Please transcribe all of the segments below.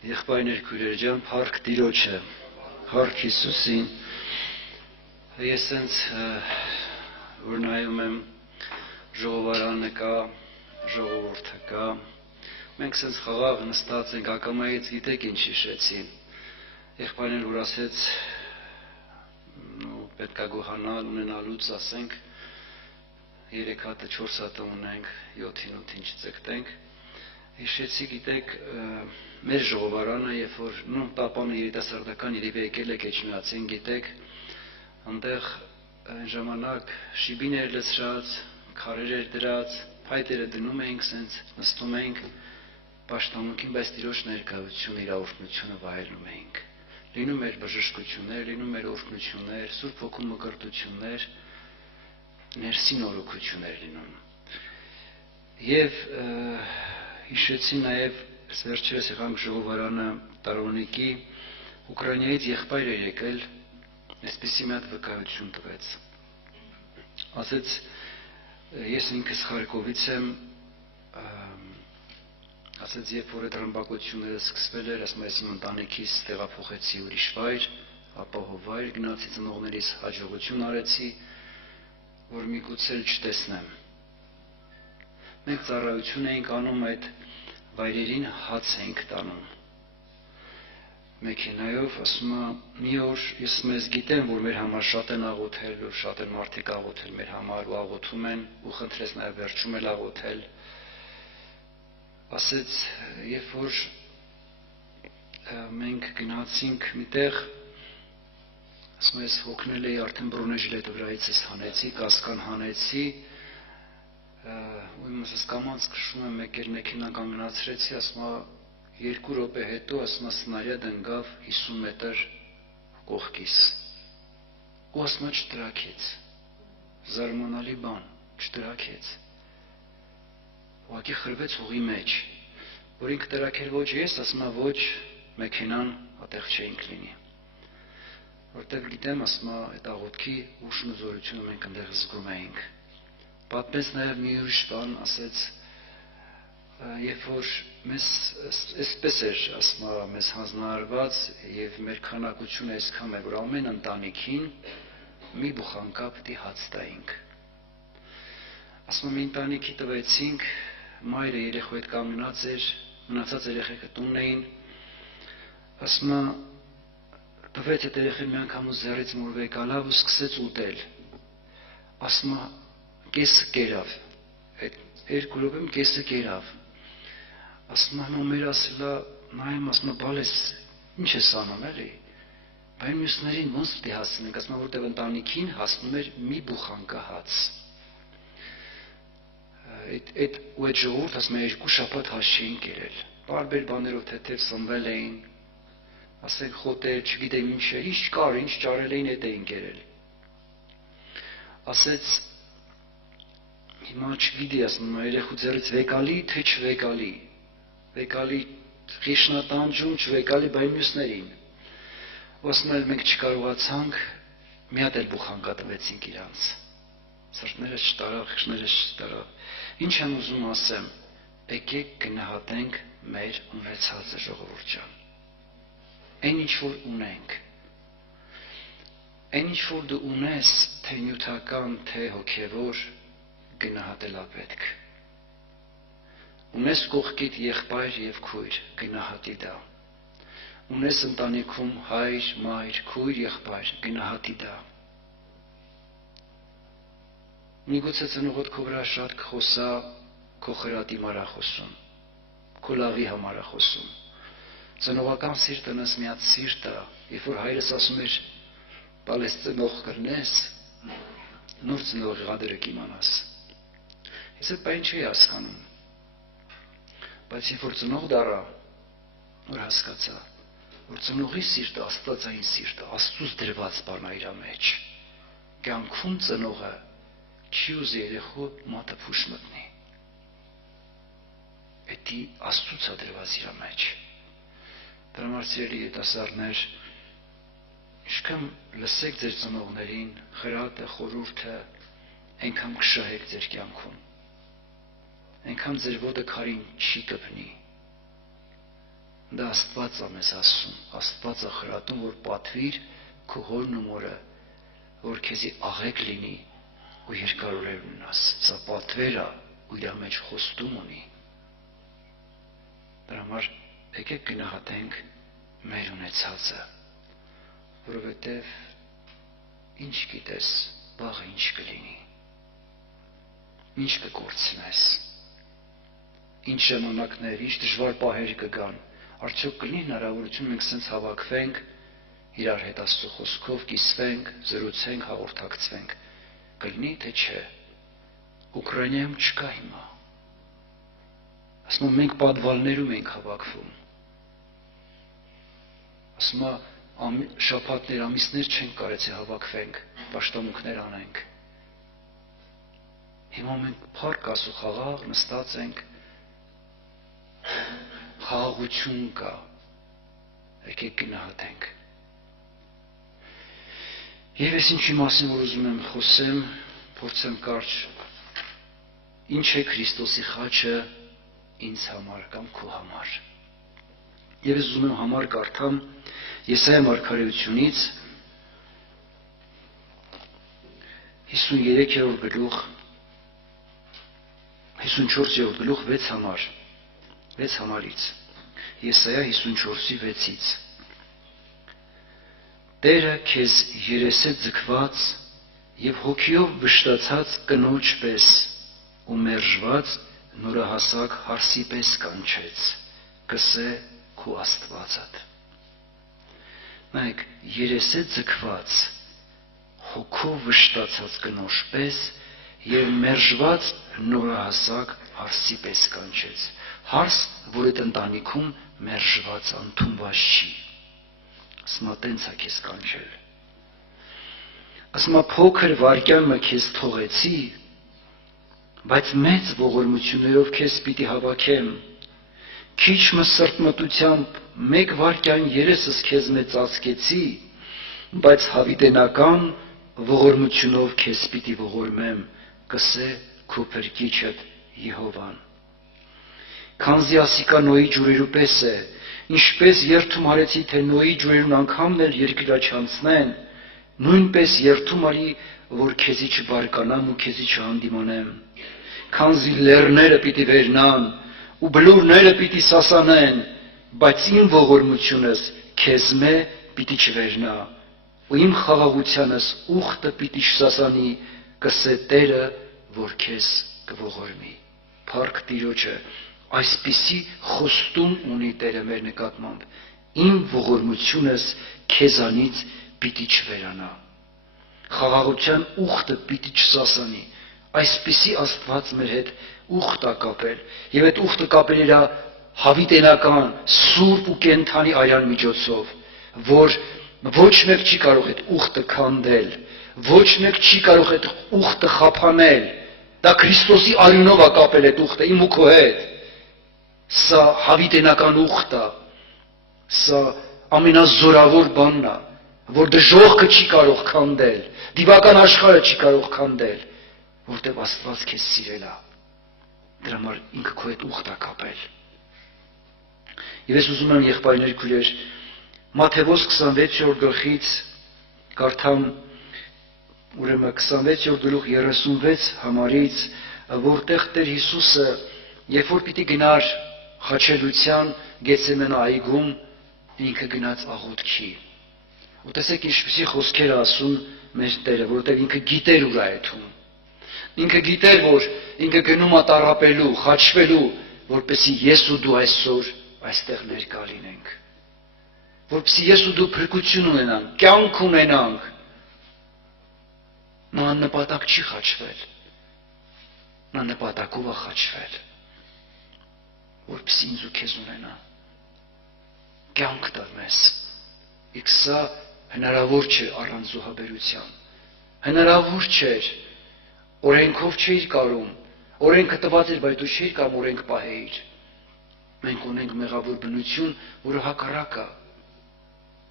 Եղբայրներ քույրեր ջան, փառք Տիրոջը, փառք Հիսուսին։ Ես ինձ որ նայում եմ ժողովարանը կա, ժողովուրդը կա։ Մենք ինձ խաղաղ նստած ենք, ակամայից գիտեք ինչ հիշեցի։ Եղբայրներ որ ասեց պետքա գոհանալ ունենալուց, ասենք 3 հատը 4 հատը ունենք, 7-ին 8-ին չծկտենք։ Հիշեցի, գիտեք, մեր ժողովարանը, երբ որ տապանը երիտասարդական երևի եկել եք Էջմիածին, գիտեք, այնտեղ այն ժամանակ շիբիներ լցրած, քարեր էր դրած, փայտերը դնում էինք, սենց նստում էինք պաշտամունքին, բայց Տիրոջ ներկայությունը, իր օրհնությունը վայելում էինք։ Լինում էր բժշկություններ, լինում էր օրհնություններ, Սուրբ Հոգու մկրտություններ, ներսի նորոգություններ լինում։ Եվ հիշեցի նաև վերջերս եղանք ժողովարանը Տարոնիկի, Ուկրաինայից եղբայր էր եկել, այսպիսի մի հատ վկայություն տվեց։ Ասեց, ես ինքս Խարկովից եմ, ասեց, երբ որ այդ ռմբակոծությունները սկսվել էր, ասում ես իմ ընտանիքից տեղափոխեցի ուրիշ վայր, ապահով վայր գնացի, ծնողներիս հաջողություն արեցի, որ միգուցե չտեսնեմ։ Մենք ծառայություն էինք անում այդ վայրերին, հաց էինք տանում մեքենայով, ասում է, մի օր ես մեզ գիտեմ, որ մեր համար շատ են աղոթել, որ շատ են մարդիկ աղոթել մեր համար ու աղոթում են ու խնդրեց նաև վերջում էլ աղոթել։ Ասեց, երբ որ մենք գնացինք միտեղ, ասում ես հոգնել էի արդեն բռունեժլետը վրայից ես հանեցի, կասկան հանեցի, ու իմս կամանց քշում եմ մեկ էլ մեքենա կանգնացրեցի, ասում է 2 րոպե հետո, ասում է սնարյադ ընկավ 50 մետր կողքիս, ու ասում է չտրաքեց, զարմանալի բան, չտրաքեց, ուղղակի խրվեց հողի մեջ, որ ինքը տրաքել ոչ ես, ասում է ոչ մեքենան այդտեղ չէինք լինի, որտեղ գիտեմ, ասում է այդ աղոթքի ուժն ու զորությունը մենք այնտեղ զգում էինք։ Պատմեց նաև մի ուրիշ բան, ասեց, երբ որ մեզ այսպես էր, ասում է, մեզ հանձնարարված եւ մեր քանակությունը այսքան է, որ ամեն ընտանիքին մի բուխանկա պետք է հաց տայինք։ Ասում է, մի ընտանիքի տվեցինք, մայրը երեխու հետ կանգնած էր, մնացած երեխեքը տունն էին, ասում է, տվեց այդ երեխեն մի անգամ ու ձեռից մոր վեկալավ ու սկսեց ուտել, ասում է, կեսը կերավ, այդ 2 րոպեում կեսը կերավ, ասում է, մեր ասելա, նայեմ, ասում է, բալես, ինչ ես անում էլի, բայց մյուսներին ոնց պետք է հասցնենք, ասում է, որտեղ ընտանիքին հասնում էր մի բուխանկա հաց, ու այդ ժողովուրդ, ասում է, 2 շաբաթ հաց չէին կերել, բարբեր բաներով թեթև սնվել էին, ասենք խոտեր, չգիտեմ ինչ էր, ինչ կար, ինչ ճարել էին, այդ էին կերել, ասեց, հիմա չգիտի, ասում է, երեխու ձեռից վեկալի, թե չվեկալի, վեկալի խիշնատանջում, չվեկալի, բայ մյուսներին, ու ասում է, մենք չկարողացանք, մի հատ էլ բուխանկա տվեցինք իրանց, սրտներս չտարավ, խիշներս չտարավ, ինչ եմ ուզում ասեմ, եկեք գնահատենք մեր ունեցածը ժողովուրդ ջան, այն ինչ որ ունենք, այն ինչ որ դու ունես, թե նյութական, թե հոգևոր, գնահատելա պետք, ունես կողքիդ եղբայր և քույր, գնահատի դա, ունես ընտանիքում հայր, մայր, քույր, եղբայր, գնահատի դա, միգուցե ծնողդ քո վրա շատ կխոսա, քո խրատի համար խոսում, քո լավի համար խոսում, ծնողական սիրտը նես մի հատ սիրտ է, երբ որ հայրս ասում էր, բալես ծնող կրնես, նոր ծնողի ղադերը կիմանաս, ես այդ բան չէի հասկանում, բայց երբ որ ծնող դառա, որ հասկացա, որ ծնողի սիրտը աստվածային սիրտը, Աստծուց դրված բան է իր մեջ, կյանքում ծնողը չի ուզի երեխու մատը փուշ մտնի, էդի Աստծուց է դրված իր մեջ, դրա համար սիրելի երիտասարդներ, ինչքան լսեք ձեր ծնողներին, խրատը, խորհուրդը, այնքան կշահեք ձեր կյանքում, այնքան ձեր ոտը քարին չի կպնի, Դա Աստված է մեզ ասում, Աստված է խրատում, որ պատվիր քո հորն ու մորը, որ քեզի աղեկ լինի ու երկար օրեր ունենաս։ Սա պատվեր է ու իր մեջ խոստում ունի։ Դրա համար եկեք գնահատենք մեր ունեցածը, որովհետև ինչ գիտես, վաղը ինչ կլինի, ինչ կկորցնես, ինչ ժամանակներ, ինչ դժվար պահեր կգան, արդյոք կլինի հնարավորություն մենք սենց հավաքվենք, իրար հետ Աստծո խոսքով կիսվենք, զրուցենք, հաղորդակցվենք, կլինի թե չէ։ Ուկրաինայում չկա հիմա։ Ասում եմ, մենք պատվալներում ենք հավաքվում։ Ասում եմ, շաբաթներ, ամիսներ չենք կարեցի հավաքվենք, պաշտամունքներ անենք։ Հիմա մենք փառք Աստծո խաղաղ նստած ենք, խաղաղություն կա, եկեք գնահատենք։ Եվ ես ինչի մասին որ ուզում եմ խոսեմ, փորձեմ կարճ, ինչ է Քրիստոսի խաչը ինձ համար կամ քո համար։ Եվ ես ուզում եմ համար կարդամ Եսայիա մարգարեությունից 53-րդ գլուխ 54-րդ գլուխ 6 համարից Եսայիա 54:6-ից Տերը քեզ երեսե ձգված եւ հոգիով վշտացած կնոջ պես ու մերժված նորահասակ հարսի պես կանչեց, կսե քո Աստվածդ։ Նայեք, երեսե ձգված, հոգով վշտացած կնոջ պես եւ մերժված նորահասակ հարսի պես կանչեց։ Հարս, որ այդ ընտանիքում մերժված ընդունված չի։ Ասմա տենց է քեզ կանչել։ Ասմա փոքր վարկյանը քեզ թողեցի, բայց մեծ ողորմություններով քեզ պիտի հավաքեմ։ Քիչ սրտմտությամբ մեկ վարկյան երեսս քեզ մեծացկեցի, բայց հավիտենական ողորմությունով քեզ պիտի ողորմեմ, կսե քո փրկիչդ Եհովան։ Քանզի ասիկա Նոյի ջուրերու պես է, ինչպես երթում արեցի, թե Նոյի ջուրերուն անգամն էլ երկիրա չանցնեն, նույնպես երթում արի, որ քեզի չբարկանամ ու քեզի չհանդիմանեմ։ Քանզի լեռները պիտի վերնան ու բլուրները պիտի սասանեն, բայց իմ ողորմությունս քեզմե պիտի չվերնա, ու իմ խաղաղությանս ուխտը պիտի չսասանի, կսե Տերը, որ քեզ կողորմի։ Փառք Տիրոջը, այսպիսի խոստում ունի Տերը մեր նկատմամբ, իմ ողորմությունս քեզանից պիտի չվերանա, խաղաղության ուխտը պիտի չսասանի։ Այսպիսի Աստված մեր հետ ուխտ է կապել, եւ այդ ուխտը կապել իր հավիտենական, սուրբ ու կենդանի արյան միջոցով, որ ոչ մեկ չի կարող այդ ուխտը քանդել, ոչ մեկ չի կարող այդ ուխտը խափանել։ Դա Քրիստոսի արյունով է կապել այդ ուխտը իմ ու քո հետ։ Սա հավիտենական ուխտ է, սա ամենազորավոր բանն է, որ դժողքը չի կարող քանդել, դիվական աշխարհը չի կարող քանդել, որտեղ Աստված քեզ սիրել է։ Դրա համար ինքը քո հետ ուխտ է կապել։ Եվ ես ուզում եմ եղբայրներ քույրեր Մատթեոս 26-րդ գլխից կարդամ ուրեմն 26-րդ գլուխ 36 համարից, որտեղ Տեր Հիսուսը երբ որ պիտի գնար խաչելության Գեթսեմանի այգում, ինքը գնաց աղոթքի։ Ու տեսեք ինչպիսի խոսքեր ասում մեր Տերը, որտեղ ինքը գիտեր ուր է այդում։ Ինքը գիտեր, որ ինքը գնում է տառապելու, խաչվելու, որպեսզի ես ու դու այսօր այստեղ ներկա լինենք, որպեսզի ես ու դու փրկություն ունենանք, կյանք ունենանք։ Նա նպատակ չի խաչվել, նա նպատակով է խաչվել, որպեսզի ինձ ու քեզ ունենա, կյանք տա մեզ։ Իսկ սա հնարավոր չէ առանց զոհաբերության, հնարավոր չէր, օրենքով չէիր կարում, օրենքը տված էր, բայց դու չէիր կամ օրենք պահեիր։ Մենք ունենք մեղավոր բնություն, որը հակառակ է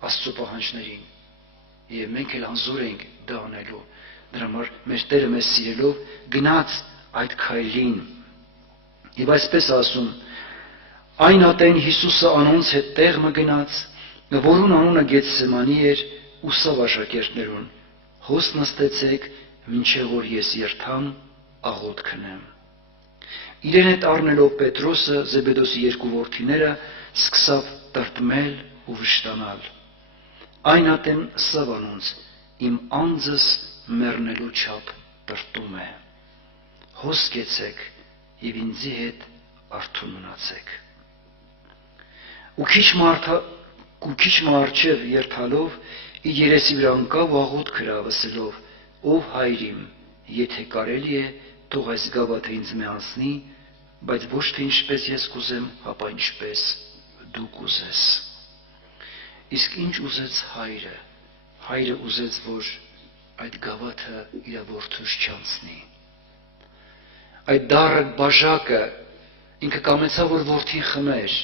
Աստծո պահանջներին, եւ մենք էլ անզոր ենք դա անելու։ Դրա համար մեր Տերը մեզ սիրելով գնաց այդ քայլին։ Եվ այսպես ասում, Այն ատեն Հիսուսը անոնց հետ տեղ մը գնաց, որուն անունը Գեթսեմանի էր, ու սավ աշակերտներուն. հոս նստեցեք, մինչև որ ես երթամ, աղոտ քնեմ։ Իրեն հետ առնելով Պետրոսը, Զեբեդոսի երկու որդիները, սկսավ տրտմել ու վշտանալ։ Այն ատեն սավ անոնց, իմ անձս մեռնելու չափ տրտում է։ Հոս կեցեք եւ ինձի հետ արթուն մնացեք։ Ու քիչ մահարջև երթալով իր երեսի վրա ընկավ ու աղոտ քրավ ասելով. ով հայր իմ, եթե կարելի է, թող այս գավաթը ինձ մեանցնի, բայց ոչ թե ինչպես ես կուզեմ, հապա ինչպես դու կուզես։ Իսկ ինչ ուզեց հայրը։ Հայրը ուզեց, որ այդ գավաթը իր որդուց չանցնի։ Այդ դառը բաժակը ինքը կամեցավ, որ որդին խմեր,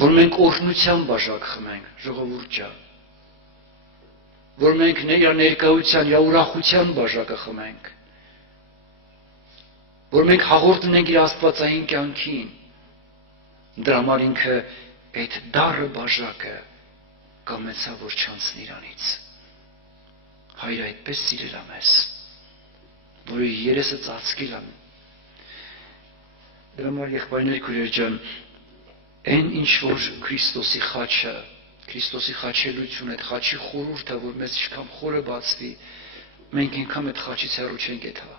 որ մենք օրհնության բաժակ խմենք, ժողովուրդ ջան, որ մենք իր ներկայության, իր ուրախության բաժակը խմենք, որ մենք հաղորդ ունենք իր աստվածային կյանքին։ Դրա համար ինքը այդ դառը բաժակը կամեցավ, որ չանցնի իրանից։ Հայրը այդպես սիրել է մեզ, որ իր երեսը ծածկել է։ Դրա համար եղբայրներ քույրեր ջան, այն ինչ որ Քրիստոսի խաչը, Քրիստոսի խաչելությունը, այդ խաչի խորհուրդը, որ մեզ ինչքան խորը բացվի, մենք ինքան այդ խաչից հեռու չենք եթա։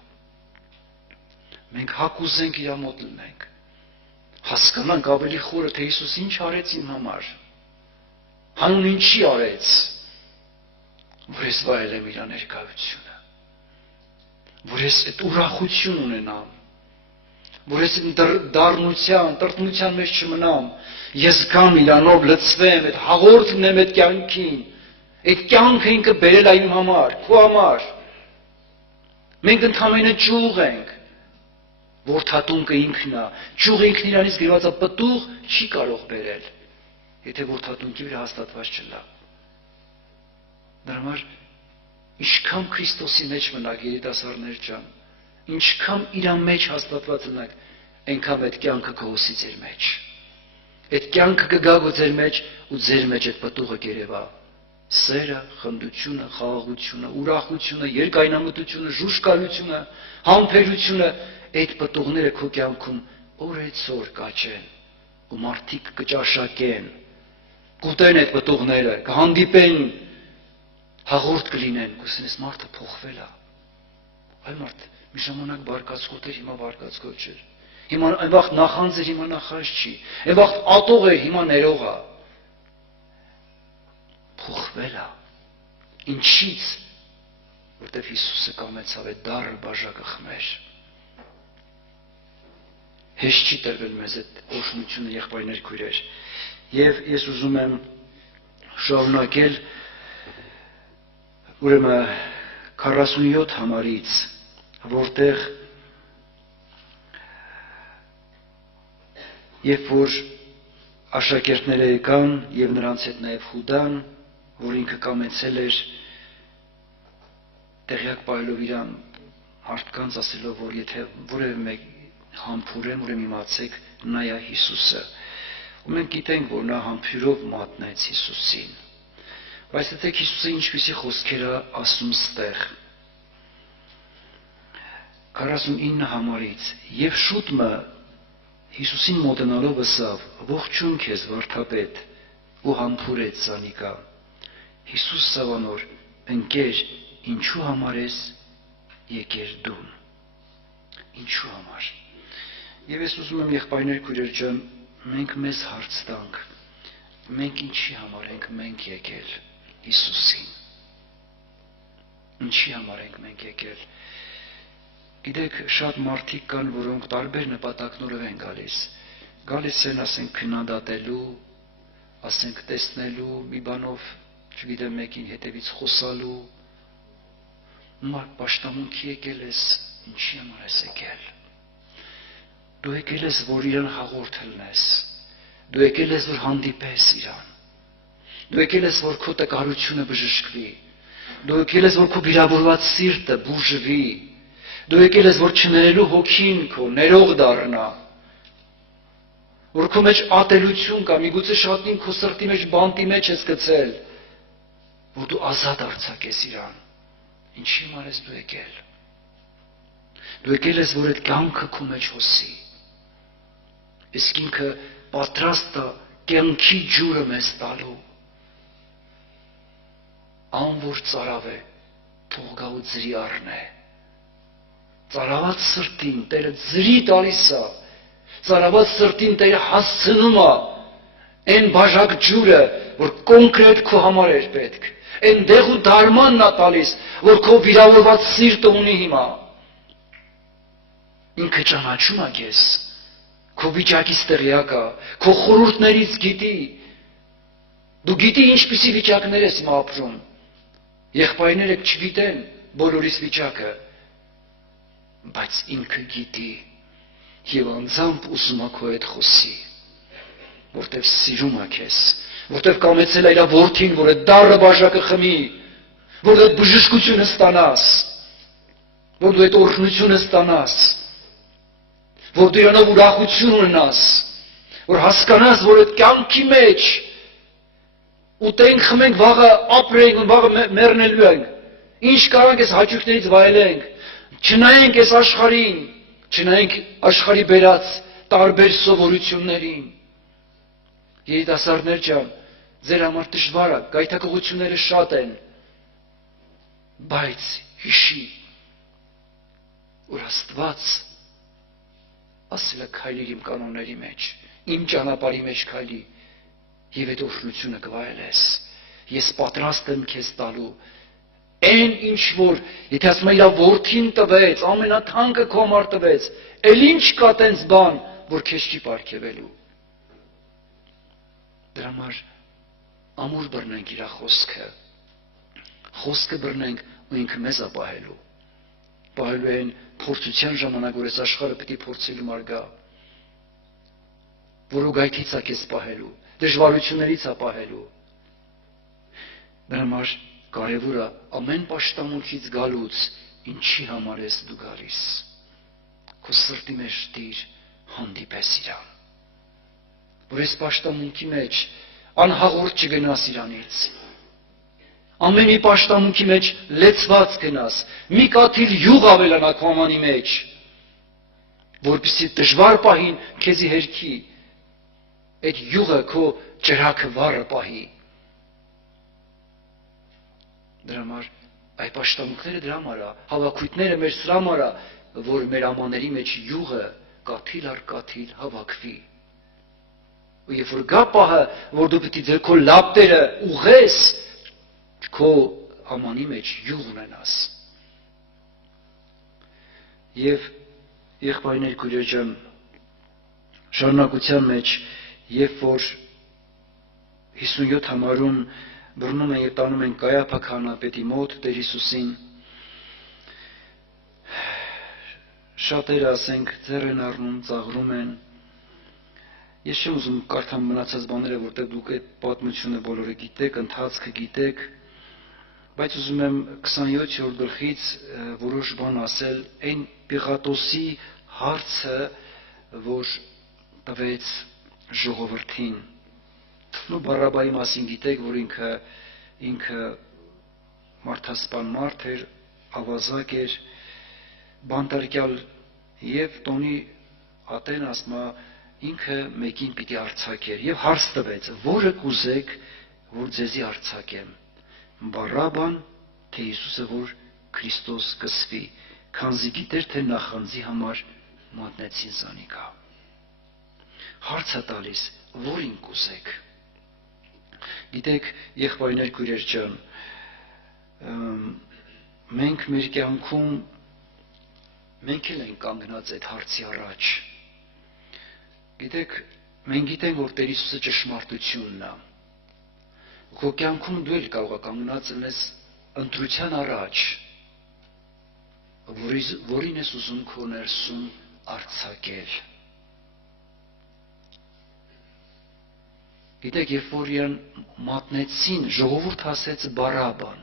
Մենք հակ ուզենք իր մոտ լինենք, հասկանանք ավելի խորը, թե Հիսուս ինչ արեց իմ համար, հանուն ինչի արեց, որ ես վայելեմ իր ներկայությունը, որ ես այդ ուրախություն ունենամ, որ ես դառնության, տրտմության մեջ չմնամ, ես գամ իրանով լցվեմ, այդ հաղորդ լինեմ այդ կյանքին, այդ կյանքը ինքը բերել է իմ համար, քո համար։ Մենք ընդամենը ճյուղ ենք, որդատունկը ինքն է, ճյուղը ինքն իրանից գրված է պտուղ չի կարող բերել, եթե որդատունկի վրա հաստատված չլա։ Դրա համար ինչքան Քրիստոսի մեջ մնաք երիտասարդներ ջան, ինչքան իր մեջ հաստատված ունեք, այնքան այդ կյանքը կհոսի ձեր մեջ։ Այդ կյանքը կգա ձեր մեջ ու ձեր մեջ այդ պտուղը կերևա։ Սերը, խնդությունը, խաղաղությունը, ուրախությունը, երկայնամտությունը, ժուշկալությունը, համբերությունը, այդ պտուղները քո կյանքում օրեցօր կաճեն ու մարդիկ կճաշակեն, կուտեն այդ պտուղները, կհանդիպեն, հաղորդ կլինեն, կուսնես մարդը փոխվել է։ Այ մարդ մի ժամանակ բարկացկոտ էր, հիմա բարկացկոտ չէր։ Հիմա այն վաղ նախանձ էր, հիմա նախանձ չի։ Այն վաղ ատող էր, հիմա ներող է։ Փոխվել է։ Ինչից? Որտեվ Հիսուսը կամեցավ այդ դառը բաժակը խմեր։ Հեշտ չի տրվել մեզ այդ օրհնությունը, եղբայրներ քույրեր։ Եվ ես ուզում եմ շարունակել ուրեմն 47 համարից, որտեղ երբ որ աշակերտները եկան եւ նրանց հետ նաեւ Հուդան, որ ինքը կամեցել էր տեղյակ պահելով իրան մարդկանց ասելով, որ եթե որևէ մեկ համբուրեմ, ուրեմն իմացեք նա է Հիսուսը։ Ու մենք գիտենք, որ նա համբուրով մատնեց Հիսուսին։ Բայց դե Հիսուսը ինչպիսի խոսքեր է ասում ստեղ 49 համարից եւ շուտ մը Հիսուսին մոտենալով ասավ. ողջույն քեզ վարդապետ, ու համբուրեց զանիկա։ Հիսուս սավանոր ընկեր, ինչու համար ես եկել դուն։ Ինչու համար։ Եվ ես ուզում եմ եղբայրներ քույրեր ջան, մենք մեզ հարց տանք, մենք ինչի համար ենք մենք եկել Հիսուսին։ Ինչի համար ենք մենք եկել։ Գիտեք, շատ մարդիկ կան, որոնք տարբեր նպատակներով են գալիս։ Գալիս են, ասենք, քննադատելու, ասենք, տեսնելու, մի բանով, չգիտեմ, մեկին հետևից խոսալու։ Մարդ պաշտամունքի եկել ես, ինչի համար ես եկել։ Դու եկել ես, որ իրան հաղորդ լնես։ Դու եկել ես, որ հանդիպես իրան։ Դու եկել ես, որ քո տկարությունը բժշկվի։ Դու եկել ես, որ քո վիրավորված սիրտը բուժվի։ Դու եկել ես, որ չներելու հոգին քո ներող դառնա։ որ քո մեջ ատելություն կա, միգուցե շատին քո սրտի մեջ բանտի մեջ ես գցել, որ դու ազատ արձակես իրան, ինչի համար ես դու եկել։ Դու եկել ես, որ այդ կյանքը քո մեջ հոսի, իսկ ինքը պատրաստ է կյանքի ջուրը մեզ տալու, անոր ծարավ է, թող գա ու ձրի առնե, ծարաված սրտին Տերը ձրի տալիս է, ծարաված սրտին Տերը հասցնում է այն բաժակ ջուրը, որ կոնկրետ քո համար էր պետք, այն դեղ ու դարմանն է տալիս, որ քո վիրավորված սիրտը ունի հիմա, ինքը ճանաչում է քեզ, քո վիճակից տեղյակ է, քո խորհուրդներից գիտի, դու գիտի ինչպիսի վիճակներ ես հիմա ապրում, եղբայրները չգիտեն բոլորիս վիճակը, բայց ինքը գիտի եւ անձամբ ուզում է քո հետ խոսի, որտեվ սիրում է քեզ, որտեվ կամեցել է իր որդին, որ այդ դառը բաժակը խմի, որ այդ բժշկությունը ստանաս, որ դու այդ օրհնությունը ստանաս, որ դու իրանով ուրախություն ունենաս, որ հասկանաս, որ այդ կյանքի մեջ ուտենք, խմենք, վաղը ապրենք, վաղը մեռնելու ենք, ինչ կարանք ես հաճույքներից վայելենք, չնայենք այս աշխարհին, չնայենք աշխարհի բերած տարբեր սովորություններին։ Երիտասարդներ ջան, ձեր համար դժվար է, գայթակղությունները շատ են, բայց հիշի, որ Աստված ասել է քայլիր իմ կանոնների մեջ, իմ ճանապարհի մեջ քայլի եւ այդ օրհնությունը կվայելես։ Ես պատրաստ եմ քեզ տալու այն ինչ որ, եթե ասում է իր որդին տվեց, ամենաթանկը քո համար տվեց, էլ ինչ կա տենց բան, որ քեզ չի պարգևելու։ Դրա համար ամուր բռնենք իր խոսքը բռնենք ու ինքը մեզ է պահելու։ Պահելու են փորձության ժամանակ, որ այս աշխարհը պետք է փորձելու մար գա, որ ուղայքից է քեզ պահելու, դժվարություններից է պահելու։ Դրա համար կարևորը ամեն պաշտամունքից գալուց ինչի համար ես դու գալիս, քո սրտի մեջ դիր հանդիպես իրան, որ այս պաշտամունքի մեջ անհաղորդ չգնաս իրանից, ամեն մի պաշտամունքի մեջ լեցված գնաս, մի կաթիլ յուղ ավելանա քո ամանի մեջ, որպեսզի դժվար պահին քեզի հերքի, այդ յուղը քո ջրակը վառը պահի։ Դրա համար այդ պաշտամունքները դրա համար է, հավաքույթները մեր սրա համար է, որ մեր ամաների մեջ յուղը կաթիլ առ կաթիլ հավաքվի։ Ու երբ որ գա պահը, որ դու պետք է ձեր քո լապտերը ուղես, քո ամանի մեջ յուղ ունենաս։ Եվ եղբայրներ քույրեր ջան, շարունակության մեջ, երբ որ 57 համարում բռնում են եւ տանում են Կայափա քահանապետի մոտ Տեր Հիսուսին, շատերը ասենք ձեռ են առնում, ծաղրում են։ Ես չեմ ուզում կարդամ մնացած բաները, որտեղ դուք այդ պատմությունը բոլորը գիտեք, ընթացքը գիտեք, բայց ուզում եմ 27-րդ գլխից որոշ բան ասել այն Պիղատոսի հարցը, որ տվեց ժողովրդին։ Բարաբայի մասին գիտեք, որ ինքը մարդասպան մարդ էր, ավազակ էր, բանտարկյալ եւ տոնի ատեն ասма ինքը մեկին պիտի արձակեր եւ հարց տվեց, որը կուզեք, որ ձեզի արձակեմ, Բարաբան, թե Հիսուսը, որ Քրիստոս կսվի, քանզի գիտեր, թե նախանձի համար մատնեցին զանիկա։ Հարց է տալիս, որին կուզեք։ Գիտեք, եղբայրներ քույրեր ջան, մենք մեր կյանքում մենք էլ ենք կանգնած այդ հարցի առաջ։ Գիտեք, մենք գիտենք, որ Տեր Հիսուսը ճշմարտությունն է։ Քո կյանքում դու էլ կարող ես կանգնած լինես ընտրության առաջ, որին ես ուզում քո ներսում արձակել։ Գիտեք, երբ որ իրան մատնեցին, ժողովուրդ ասեց Բարաբան,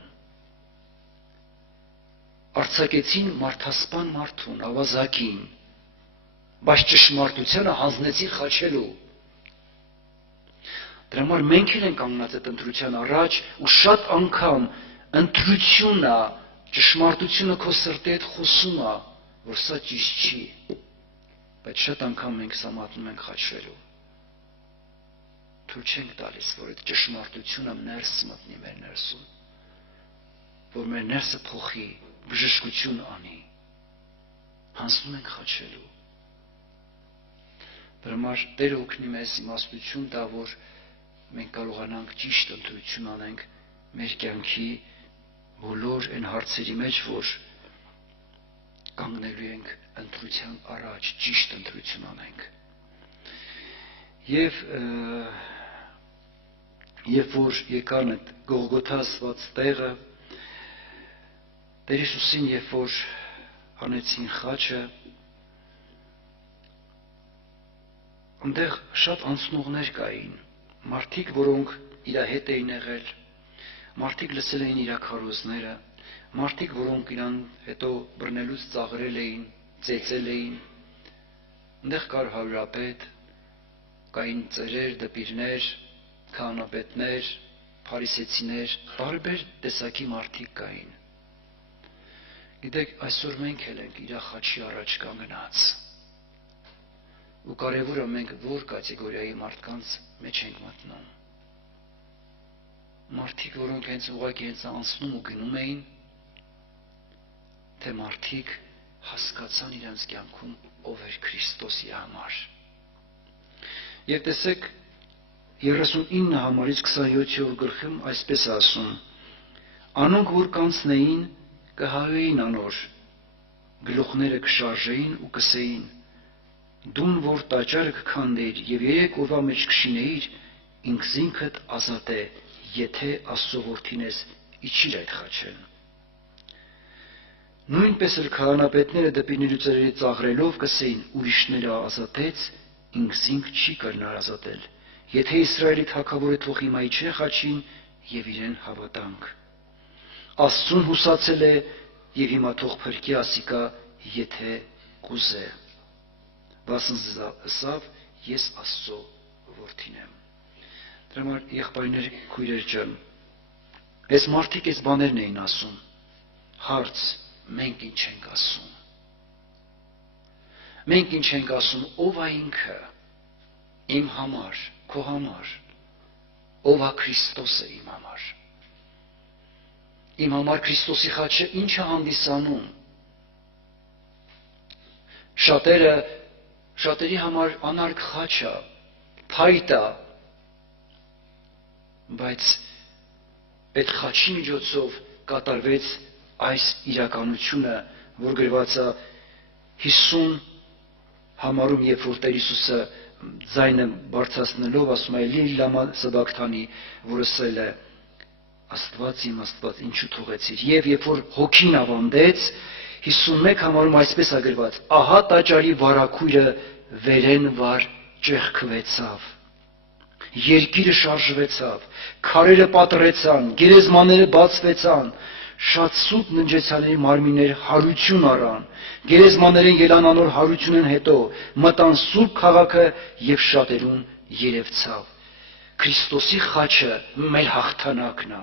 արձակեցին մարդասպան մարդուն, ավազակին, բայց ճշմարտությանը հանձնեցին խաչելու, Դրա համար մենք էլ ենք կանգնած այդ ընտրության առաջ ու շատ անգամ ընտրությունն է, ճշմարտությունը քո սրտի հետ խոսում է, որ սա ճիշտ չի, բայց շատ անգամ մենք սա մատնում ենք խաչվելու։ Թույլ չենք տալիս, որ այդ ճշմարտությունը ներս մտնի մեր ներսում, որ մեր ներսը փոխի, բժշկություն անի, հանձնում ենք խաչվելու։ Դրա համար Տերը օգնի մեզ իմաստություն տա, որ մենք կարողանանք ճիշտ ընտրություն անենք մեր կյանքի բոլոր այն հարցերի մեջ, որ կանգնելու ենք ընտրության առաջ, ճիշտ ընտրություն անենք։ Եվ երբ որ եկան այդ Գողգոթա ասված տեղը, Տեր Հիսուսին երբ որ անեցին խաչը, այնտեղ շատ անցնողներ կային, մարդիկ, որոնք իր հետ էին եղել, մարդիկ լսել էին իր քարոզները, մարդիկ, որոնք իրան հետո բռնելուց ծաղրել էին, ծեծել էին, այնտեղ կար հարուրապետ, կային ծերեր, դպիրներ, քահանապետներ, փարիսեցիներ, տարբեր տեսակի մարդիկ կային։ Գիտեք, այսօր մենք էլ ենք իր խաչի առաջ կանգնած։ Ու կարևորը մենք որ կատեգորիայի մարդկանց մեջ ենք մտնում։ Մարդիկ, որոնք հենց ուղղակի հենց անցնում ու գնում էին, թե մարդիկ հասկացան իրենց կյանքում ով էր Քրիստոսի համար։ Եվ տեսեք 39 համարից 27-րդ գլխում այսպես է ասում. Անոնք որ կանցնեին կհայեին անոր, գլուխները կշարժեին ու կսեին. Դուն որ տաճարը կքանդեիր եւ 3 օրվա մեջ կշինեիր, ինքզինքդ ազատ է, եթե Աստծո որդին ես, իջիր այդ խաչեն։ Նույնպես էլ քահանապետները դպիրների ծերերի ծաղրելով կսեին, ուրիշները ազատեց, ինքզինք չի կրնար ազատել, եթե Իսրայելի թագավորը թող հիմա իջրե խաչին եւ իրեն հավատանք։ Աստծուն հուսացել է եւ հիմա թող փրկի ասիկա, եթե կուզե։ Վասն ասավ, ես Աստծո որդին եմ։ Դրա համար եղբայրներ, քույրեր ջան, այս մարդիկ այս բաներն էին ասում։ Հարց, մենք ինչ ենք ասում։ Մենք ինչ ենք ասում, ով է ինքը իմ համար, քո համար, ով է Քրիստոսը իմ համար։ Իմ համար Քրիստոսի խաչը ինչ է հանդիսանում։ Շատերի համար անարգ խաչ է, փայտ է, բայց այդ խաչի միջոցով կատարվեց այս իրականությունը, որ գրված է 50 համարում, երբ որ Տեր Հիսուսը ձայնը բարձրացնելով ասում է «Էլի լամա սաբակթանի», որ ասել է Աստված իմ Աստված, ինչու թողեցիր։ Եվ երբ որ հոգին ավանդեց, 51 համարում այսպես է գրված. ահա տաճարի վարագույրը վերեն վար ճեղքվեցավ, երկիրը շարժվեցավ, քարերը պատռեցան, գերեզմաները բացվեցան, շատ սուտ ննջեցաների մարմիններ հարություն առան, գերեզմաներեն ելան անոր հարությունն հետո, մտան սուրբ քաղաքը եւ շատերուն երևցավ։ Քրիստոսի խաչը մեր հաղթանակն է։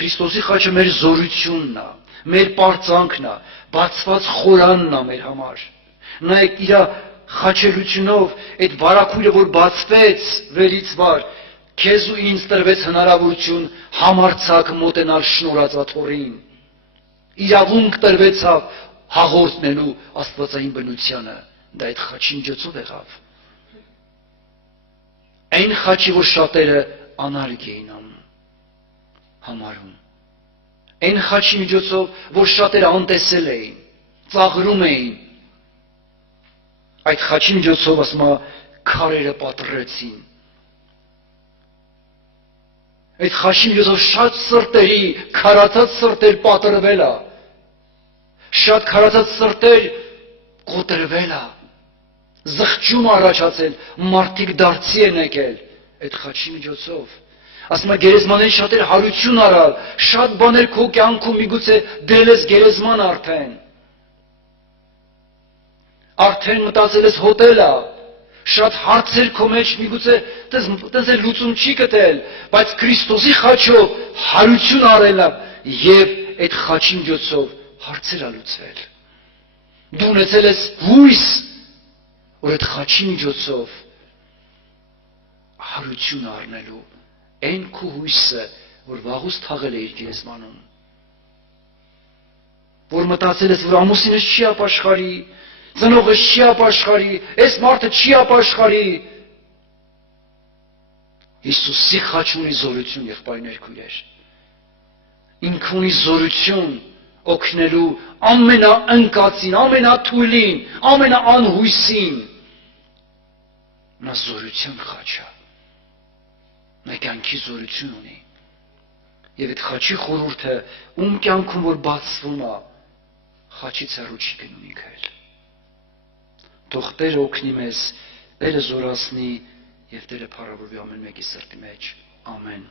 Քրիստոսի խաչը մեր զորությունն է, մեր պարծանքն է, բացված խորանն է մեր համար։ Նայեք իր խաչելությունով այդ վարագույրը, որ բացվեց վերից վար, քեզ ու ինձ տրվեց հնարավորություն համարձակ մոտենալ շնորհածաթորին։ Իրավունք տրվեցավ հաղորդնելու աստվածային բնությանը, դա այդ խաչի միջոցով եղավ։ Այն խաչի, որ շատերը անարգ էին համարում։ Այն խաչի միջոցով, որ շատերը անտեսել էին, ծաղրում էին։ Այդ խաչի միջոցով ասում է քարերը պատռեցին։ Այդ խաչի միջոցով շատ սրտերի, քարացած սրտեր պատրվել է։ Շատ քարացած սրտեր կոտրվել է։ Զղջում առաջացել, մարդիկ դարձի են եկել այդ խաչի միջոցով։ Ասում է գերեզմանների շատերը հարություն առալ, շատ բաներ քո կյանքում միգուցե դրել ես գերեզման արդեն մտածել ես հոտել է, Շատ հարցեր քո մեջ միգուցե տես է լուծում չի գտել, բայց Քրիստոսի խաչով հարություն արելա եւ այդ խաչի միջոցով հարցեր լուծվել։ Դու ունեցել ես հույս, որ այդ խաչի միջոցով հարություն առնելու այն քո հույսը, որ վաղուց թաղել է իր գերեզմանում, որ մտածել ես, որ ամուսինս չի ապաշխարի, ծնողս չի ապաշխարի, այս մարդը չի ապաշխարի։ Հիսուսի խաչն ունի զորություն, եղբայրներ, քույրեր։ Ինքը ունի զորություն օգնելու ամենաընկածին, ամենաթույլին, ամենաանհույսին։ Նա զորություն խաչ է։ Նա կյանքի զորություն ունի։ Եվ այդ խաչի խորհուրդը ում կյանքում որ բացվում է, խաչից հեռու չի գնում ինքը էլ։ Թող Տերը օգնի մեզ, Տերը զորացնի եւ Տերը փառավորվի ամեն մեկի սրտի մեջ։ Ամեն։